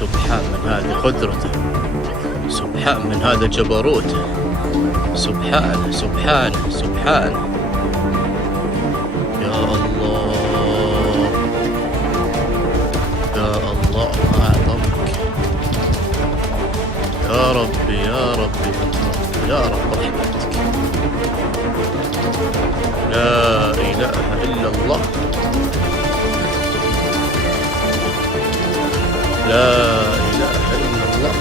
سبحان من هذه قدرته، سبحان من هذا جبروته، سبحانه سبحانه سبحانه. يا الله يا الله ما أعظمك. يا ربي يا ربي يا رب رحمتك. لا إله إلا الله. لا إله إلا الله.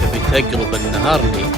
تبي تقلب النهار لي